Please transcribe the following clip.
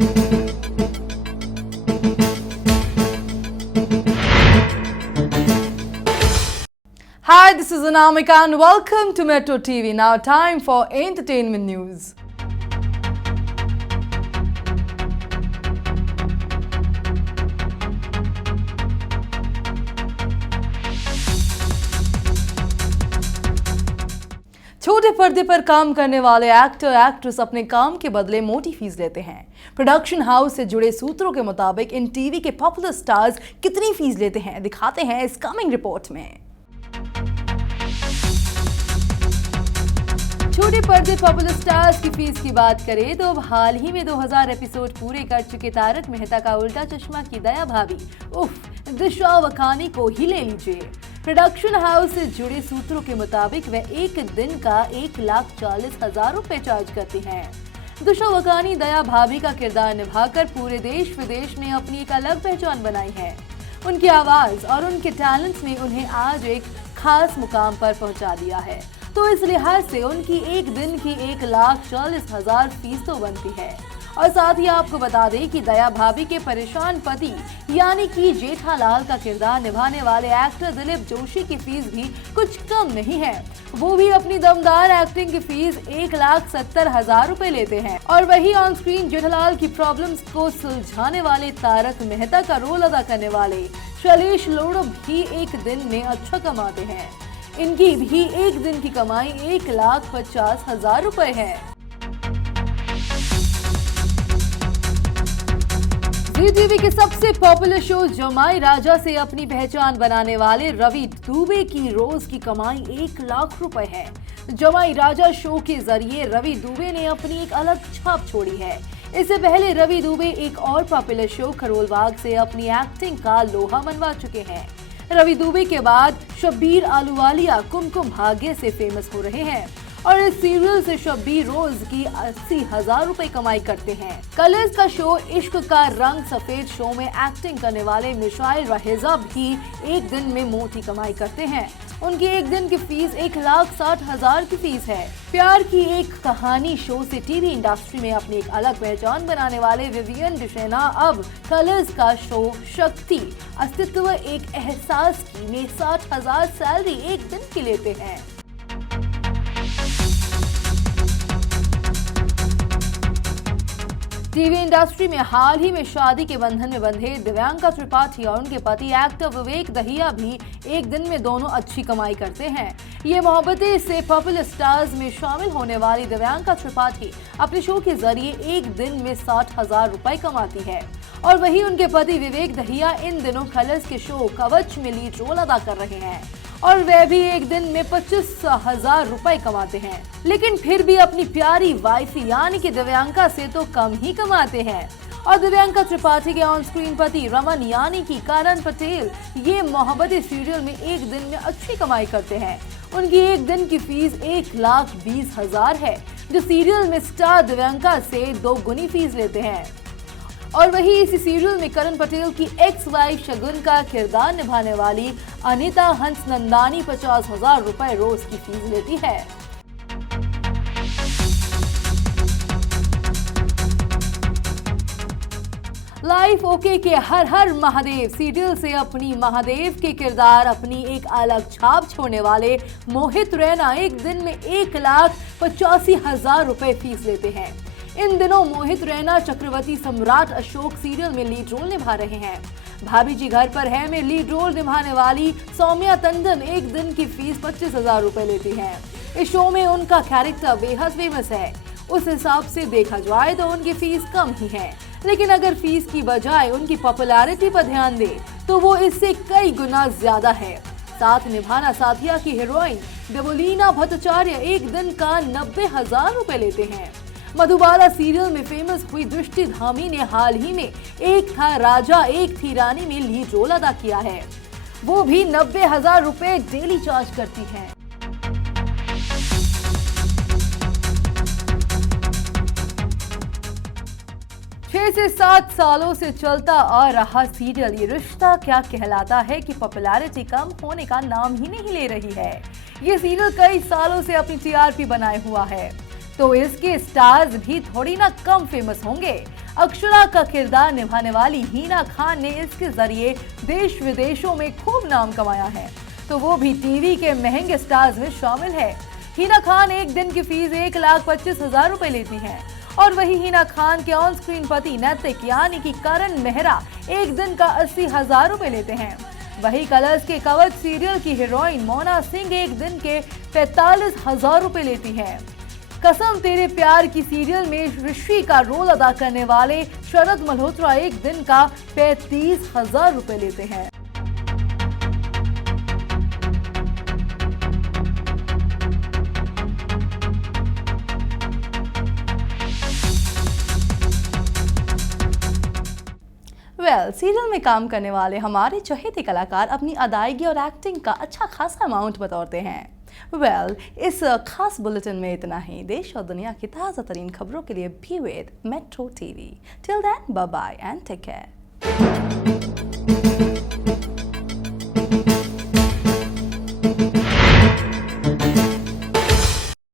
Hi, this is Anamika and welcome to Metro TV. Now time for entertainment news. छोटे पर्दे पर काम करने वाले एक्टर एक्ट्रेस अपने काम के बदले मोटी फीस लेते हैं। प्रोडक्शन हाउस से जुड़े सूत्रों के मुताबिक इन टीवी के पॉपुलर स्टार्स कितनी फीस लेते हैं दिखाते हैं इस कमिंग रिपोर्ट में। छोटे पर्दे पॉपुलर स्टार्स की फीस की बात करें तो अब हाल ही में 2000 एपिसोड पूरे कर चुके तारक मेहता का उल्टा चश्मा की दया भाभी दिशा वकानी को ही ले लीजिए। प्रोडक्शन हाउस से जुड़े सूत्रों के मुताबिक वह एक दिन का 1,40,000 रुपए चार्ज करती हैं। दिशा वकानी दया भाभी का किरदार निभाकर पूरे देश विदेश में अपनी एक अलग पहचान बनाई है। उनकी आवाज और उनके टैलेंट ने उन्हें आज एक खास मुकाम पर पहुंचा दिया है, तो इस लिहाज से उनकी एक दिन की 1,40,000 फीस तो बनती है। और साथ ही आपको बता दें कि दया भाभी के परेशान पति यानी कि जेठालाल का किरदार निभाने वाले एक्टर दिलीप जोशी की फीस भी कुछ कम नहीं है। वो भी अपनी दमदार एक्टिंग की फीस 1,70,000 रुपए लेते हैं। और वही ऑन स्क्रीन जेठालाल की प्रॉब्लम्स को सुलझाने वाले तारक मेहता का रोल अदा करने वाले शैलेश लोढ़ा भी एक दिन में अच्छा कमाते हैं। इनकी भी एक दिन की कमाई 1,50,000 रुपए है। जी टीवी के सबसे पॉपुलर शो जमाई राजा से अपनी पहचान बनाने वाले रवि दुबे की रोज की कमाई 1,00,000 रुपए है। जमाई राजा शो के जरिए रवि दुबे ने अपनी एक अलग छाप छोड़ी है। इससे पहले रवि दुबे एक और पॉपुलर शो खरोलबाग से अपनी एक्टिंग का लोहा मनवा चुके हैं। रवि दुबे के बाद शब्बीर आलूवालिया कुमकुम भाग्य से फेमस हो रहे हैं और इस सीरियल से शब्बीर रोज की 80,000 रुपए कमाई करते हैं। कलर्स का शो इश्क का रंग सफेद शो में एक्टिंग करने वाले मिशाइल रहेजा भी एक दिन में मोटी कमाई करते हैं। उनकी एक दिन की फीस 1,60,000 की फीस है। प्यार की एक कहानी शो से टीवी इंडस्ट्री में अपनी एक अलग पहचान बनाने वाले विवियन डिशेना अब कलर्स का शो शक्ति अस्तित्व एक एहसास की में 60,000 सैलरी एक दिन की लेते हैं। टीवी इंडस्ट्री में हाल ही में शादी के बंधन में बंधे दिव्यांका त्रिपाठी और उनके पति एक्टर विवेक दहिया भी एक दिन में दोनों अच्छी कमाई करते हैं। ये मोहब्बतें से पॉपुलर स्टार्स में शामिल होने वाली दिव्यांका त्रिपाठी अपने शो के जरिए एक दिन में 60,000 रुपए कमाती है और वही उनके पति विवेक दहिया इन दिनों कलर्स के शो कवच में लीड रोल अदा कर रहे हैं और वे भी एक दिन में 25,000 रुपए कमाते हैं, लेकिन फिर भी अपनी प्यारी वाइफ यानी कि दिव्यांका से तो कम ही कमाते हैं। और दिव्यांका त्रिपाठी के ऑन स्क्रीन पति रमन यानी कि करण पटेल ये मोहब्बतें सीरियल में एक दिन में अच्छी कमाई करते हैं। उनकी एक दिन की फीस 1,20,000 है, जो सीरियल में स्टार दिव्यांका से 2 गुनी फीस लेते हैं। और वही इसी सीरियल में करण पटेल की एक्स वाइफ शगुन का किरदार निभाने वाली अनीता हंसनंदानी 50,000 रुपए रोज की फीस लेती है। लाइफ ओके के हर हर महादेव सीरियल से अपनी महादेव के किरदार अपनी एक अलग छाप छोड़ने वाले मोहित रैना एक दिन में 1,85,000 रुपए फीस लेते हैं। इन दिनों मोहित रैना चक्रवर्ती सम्राट अशोक सीरियल में लीड रोल निभा रहे हैं। भाभी जी घर पर है में लीड रोल निभाने वाली सौम्या टंडन एक दिन की फीस 25,000 रुपए लेती हैं। इस शो में उनका कैरेक्टर बेहद फेमस है। उस हिसाब से देखा जाए तो उनकी फीस कम ही है, लेकिन अगर फीस की बजाय उनकी पॉपुलैरिटी पर ध्यान दे तो वो इससे कई गुना ज्यादा है। साथ निभाना साथिया की हीरोइन देवोलीना भट्टाचार्य एक दिन का 90,000 रुपए लेते हैं। मधुबाला सीरियल में फेमस हुई दृष्टि धामी ने हाल ही में एक था राजा एक थी रानी में लीड रोल अदा किया है। वो भी 90,000 रुपए डेली चार्ज करती हैं। 6 से 7 सालों से चलता आ रहा सीरियल ये रिश्ता क्या कहलाता है कि पॉपुलैरिटी कम होने का नाम ही नहीं ले रही है। ये सीरियल कई सालों से अपनी टीआरपी बनाए हुआ है। तो इसके स्टार्स भी थोड़ी ना कम फेमस होंगे। अक्षरा का किरदार निभाने वाली हिना खान ने इसके जरिए देश विदेशों में खूब नाम कमाया है, तो वो भी टीवी के महंगे स्टार्स में शामिल है। हिना खान एक दिन की फीस 1,25,000 रुपए लेती हैं और वही हिना खान के ऑन स्क्रीन पति नैतिक यानी कि करण मेहरा एक दिन का 80,000 रुपए लेते हैं। वही कलर्स के कवच सीरियल की हीरोइन मोना सिंह एक दिन के 45,000 रुपए लेती हैं। कसम तेरे प्यार की सीरियल में ऋषि का रोल अदा करने वाले शरद मल्होत्रा एक दिन का 35,000 रुपए लेते हैं। सीरियल में काम करने वाले हमारे चहेते कलाकार अपनी अदायगी और एक्टिंग का अच्छा खासा अमाउंट बतौरते हैं। इस खास बुलेटिन में इतना ही। देश और दुनिया की ताज़ा तरीन खबरों के लिए be with Metro TV. Till then, bye bye and take care.